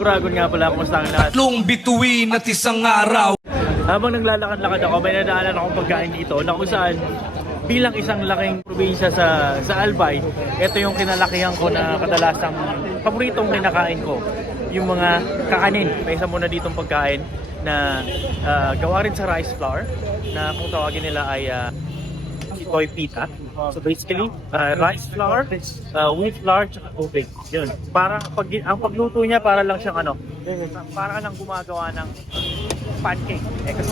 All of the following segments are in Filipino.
Dragon nga pala, kumusta ang lahat? Tatlong bituin at isang araw. Habang naglalakad-lakad ako, may nadaanan akong pagkain dito na kung saan bilang isang laking probinsya sa Albay, ito yung kinalakihan ko na kadalasang paboritong kinakain ko. Yung mga kakanin, may isa muna ditong pagkain na gawa rin sa rice flour na kung tawagin nila ay toy pita. So basically, rice flour, wheat flour, tsaka tubig. Yun. Parang ang pagluto niya para lang siyang ano, para lang gumagawa ng pancake. Kasi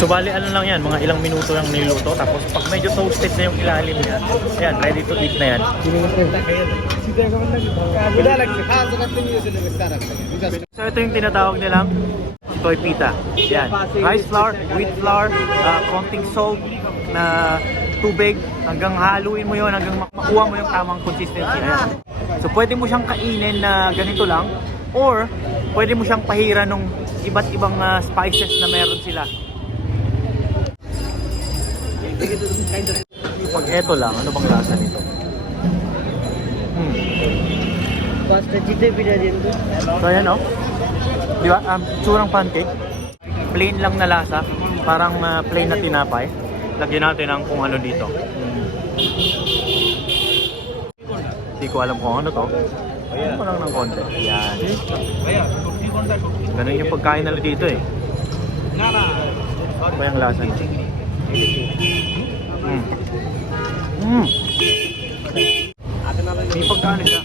so bali ano lang yan, mga ilang minuto lang niluto. Tapos pag medyo toasted na yung ilalim niya, ayan, ready to eat na yan. So ito yung tinatawag nilang toy pita. Yan, rice flour, wheat flour, konting salt na tubig, hanggang haluin mo yun, hanggang makuha mo yung tamang consistency. Ayan. So pwede mo siyang kainin na ganito lang, or pwede mo siyang pahira ng iba't ibang spices na meron sila. Pag eto lang, ano bang lasa nito? So ayan o, di ba? Tsurang pancake, plain lang na lasa, parang plain na tinapay. Lagyan natin ang kung ano dito. Hindi ko alam kung ano to. Ayan mo lang ng konti. Ayan. Ganun yung pagkain nila dito eh. Ano ba yung lasa nito? May pagkain siya.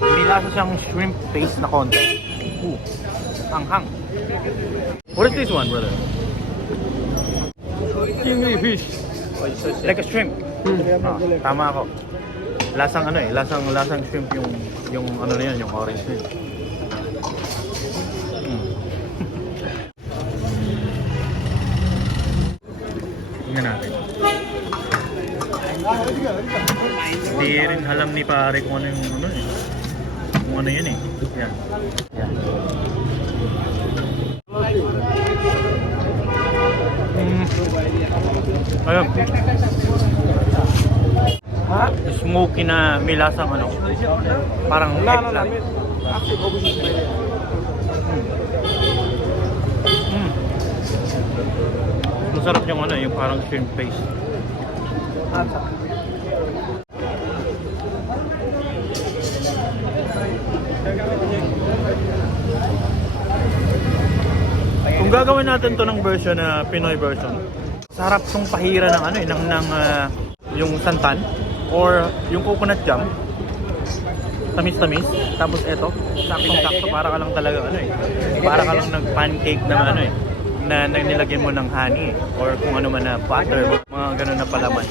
May lasa siyang shrimp paste na konti. Hanghang. What is this one, brother? Kingly fish. Like a shrimp. Tama ako. Lasang ano eh, lasang shrimp yung ano na yan, yung orange na yun. Tingnan natin. Hindi rin alam ni pare kung ano yung ano eh. Kung ano yun eh. Yan. Yan. Ayun. Smoky na may lasang ano. Parang eggplant. Masarap yung ano, yung parang shrimp paste. Kung gagawin natin to ng version na Pinoy version, sarap tong pahira ng ano eh, ng yung santan or yung coconut jam. Tamis-tamis. Tapos eto, saktong-sakto, para ka lang talaga ano eh. Para ka lang nag-pancake na ano eh, na nilagyan mo ng honey or kung ano man na butter, mga ganun na palaman.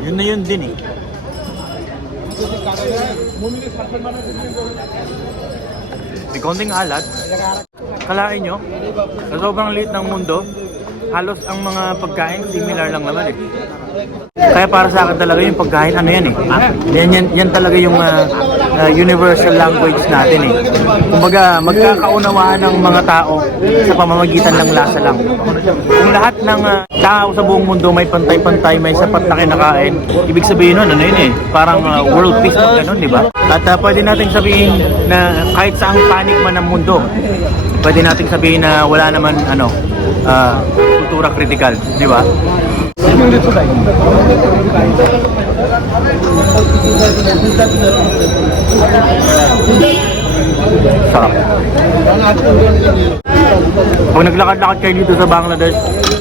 Yun na yun din eh. May konting alat. Kalain nyo, sa sobrang liit ng mundo, halos ang mga pagkain similar lang naman eh. Kaya para sa akin talaga yung pagkain ano yan eh. Yan talaga yung universal language natin eh. Kumbaga magkakaunawaan ng mga tao sa pamamagitan ng lasa lang. Kung lahat ng tao sa buong mundo may pantay-pantay, may sapat na kinakain, ibig sabihin nun ano yun eh, parang world peace na ganun, di ba? At pwede natin sabihin na kahit saang panig man ng mundo, pwede nating sabihin na wala naman kultura critical, di ba? Sarap. Pag naglakad-lakad kayo dito sa Bangladesh,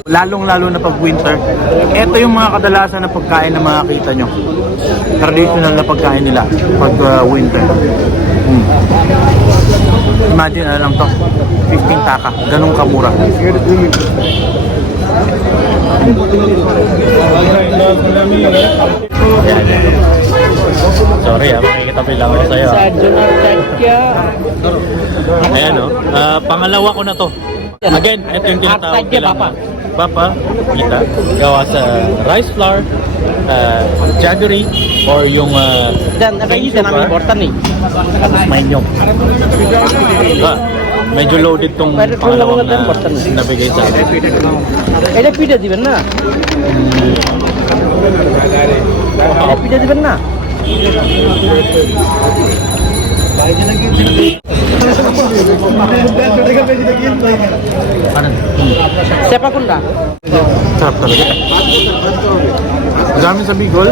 lalong-lalo na pag winter, ito yung mga kadalasan na pagkain na makakita nyo. Traditional na pagkain nila pag winter. Imagine na lang to, 15 taka, ganun kamura. Sorry makikitabi lang ako sa'yo. Ayan pangalawa ko na to. Again, ito yung tinatawag nila Bapa, pita, gawa sa rice flour, jaggery, or yung tapos may nyog. Medyo loaded tong pangalawang na nabigay sa akin. এটা পিঠে দিবেন না এটা পিঠে দিবেন না সেপা কোনটা Sarap talaga. Sa amin sa Bicol,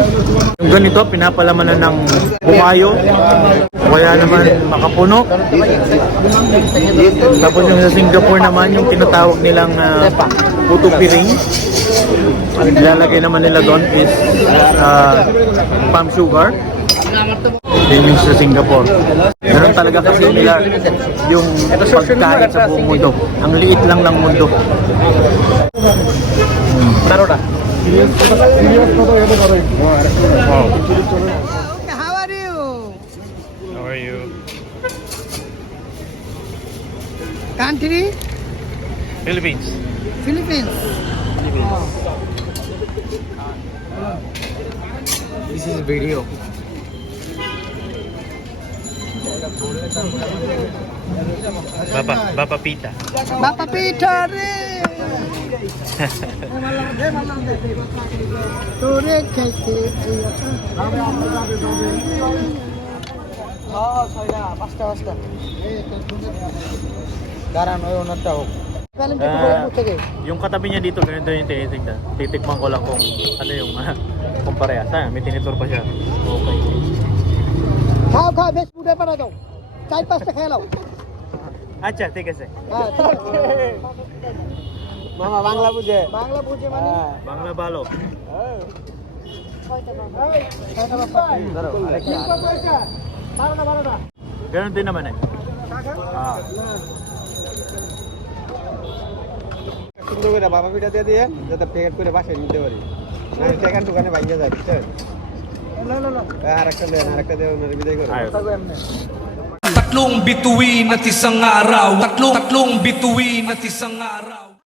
yung ganito, pinapalamanan ng bukayo, kaya naman makapuno. Tapos yung sa Singapore naman, yung tinatawag nilang puto piring. Ang nilalagay naman nila doon is palm sugar. Yun yung sa Singapore. Ganun talaga kasi nila yung pagkain sa buong mundo. Ang liit lang ng mundo. Taroda. How are you? How are you? Country? Philippines. Philippines. This is video. Bapa pita. Bapa Peter. Tore kaise? Yung katabi niya dito, ganito yung tinitignan. Titikman ko lang kung ano yung kung parehas. May tinitur pa siya. Okay. খাও খাও বেশ ফুটে পারা দাও 4-5টা খেয়ে নাও আচ্ছা ঠিক আছে মামা বাংলা বুঝে বাংলা বুঝে মানে বাংলা ভালো ganun din naman সুন্দর করে বাবা পিঠা দিয়ে দিয়ে যাতে প্যাকেট করে বাসায় নিতে পারি না সেখান দোকানে বাইরে যায় বুঝছেন আরেকটা দেন ওনার বিদায় করে Tatlong bituin at isang araw. Tatlong bituin at isang araw.